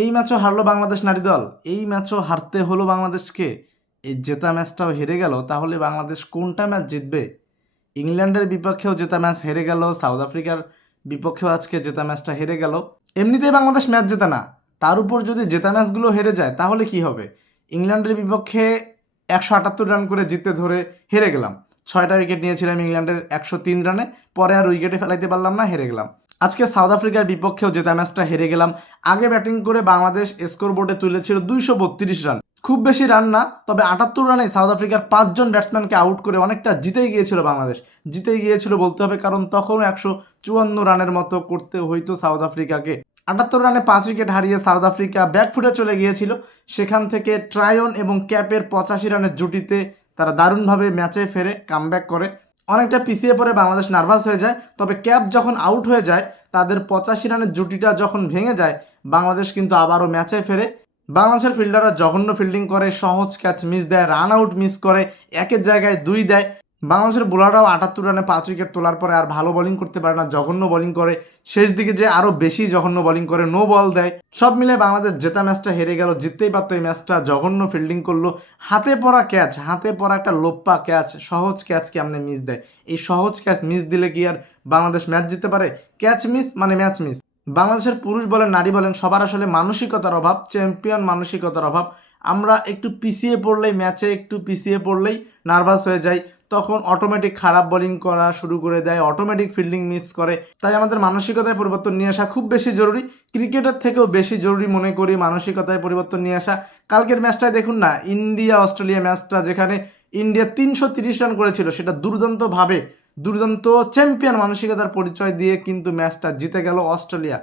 এই ম্যাচও হারলো বাংলাদেশ নারী দল। এই ম্যাচও হারতে হলো বাংলাদেশকে। এই জেতা ম্যাচটাও হেরে গেল, তাহলে বাংলাদেশ কোনটা ম্যাচ জিতবে? ইংল্যান্ডের বিপক্ষেও জেতা ম্যাচ হেরে গেল, সাউথ আফ্রিকার বিপক্ষেও আজকে জেতা ম্যাচটা হেরে গেল। এমনিতেই বাংলাদেশ ম্যাচ জেতে না, তার উপর যদি জেতা ম্যাচগুলো হেরে যায় তাহলে কি হবে? ইংল্যান্ডের বিপক্ষে 178 রান করে জিততে ধরে হেরে গেলাম। 6টা উইকেট নিয়েছিলাম ইংল্যান্ডের 103 রানে, পরে আর উইকেটে ফেলাইতে পারলাম না, হেরে গেলাম। আজকে সাউথ আফ্রিকার বিপক্ষেও জেতা ম্যাচটা হেরে গেলাম। আগে ব্যাটিং করে বাংলাদেশ স্কোর বোর্ডে তুলেছিল 232 রান, খুব বেশি রান না, তবে 78 রানে সাউথ আফ্রিকার 5জন ব্যাটসম্যানকে আউট করে অনেকটা জিতেই গিয়েছিল বাংলাদেশ। জিতেই গিয়েছিল বলতে হবে, কারণ তখন 154 রানের মতো করতে হইতো সাউথ আফ্রিকাকে। 78 রানে 5 উইকেট হারিয়ে সাউথ আফ্রিকা ব্যাকফুটে চলে গিয়েছিল। সেখান থেকে ট্রায়ন এবং ক্যাপের 85 রানের জুটিতে তারা দারুণভাবে ম্যাচে ফেরে, কামব্যাক করে। অনেকটা পিছিয়ে পড়ে বাংলাদেশ নার্ভাস হয়ে যায়, তবে ক্যাপ যখন আউট হয়ে যায়, তাদের 85 রানের জুটিটা যখন ভেঙে যায়, বাংলাদেশ কিন্তু আবারও ম্যাচে ফেরে। বাংলাদেশের ফিল্ডাররা জঘন্য ফিল্ডিং করে, সহজ ক্যাচ মিস দেয়, রান আউট মিস করে, একের জায়গায় 2 দেয়। বাংলাদেশের বোলাররাও 78 রানে 5 উইকেট তোলার পরে আর ভালো বোলিং করতে পারে না, জঘন্য বোলিং করে। শেষ দিকে যে আরও বেশি জঘন্য বোলিং করে, নো বল দেয়। সব মিলে বাংলাদেশ জেতা ম্যাচটা হেরে গেল। জিততেই পারতো এই ম্যাচটা, জঘন্য ফিল্ডিং করলো। হাতে পড়া ক্যাচ, হাতে পড়া একটা লোপ্পা ক্যাচ, সহজ ক্যাচ কেমনে মিস দেয়? এই সহজ ক্যাচ মিস দিলে কি আর বাংলাদেশ ম্যাচ জিততে পারে? ক্যাচ মিস মানে ম্যাচ মিস। বাংলাদেশের পুরুষ বলেন নারী বলেন সবার আসলে মানসিকতার অভাব, চ্যাম্পিয়ন মানসিকতার অভাব। আমরা একটু পিছিয়ে পড়লেই, ম্যাচে একটু পিছিয়ে পড়লেই নার্ভাস হয়ে যাই, তখন অটোমেটিক খারাপ বোলিং করা শুরু করে দেয়, অটোমেটিক ফিল্ডিং মিস করে। তাই আমাদের মানসিকতায় পরিবর্তন নিয়ে আসা খুব বেশি জরুরি। ক্রিকেটের থেকেও বেশি জরুরি মনে করি মানসিকতায় পরিবর্তন নিয়ে আসা। কালকের ম্যাচটায় দেখুন না, ইন্ডিয়া অস্ট্রেলিয়া ম্যাচটা, যেখানে ইন্ডিয়া 330 রান করেছিল, সেটা দুর্দান্ত চ্যাম্পিয়ন মানসিকতার পরিচয় দিয়ে কিন্তু ম্যাচটা জিতে গেল অস্ট্রেলিয়া।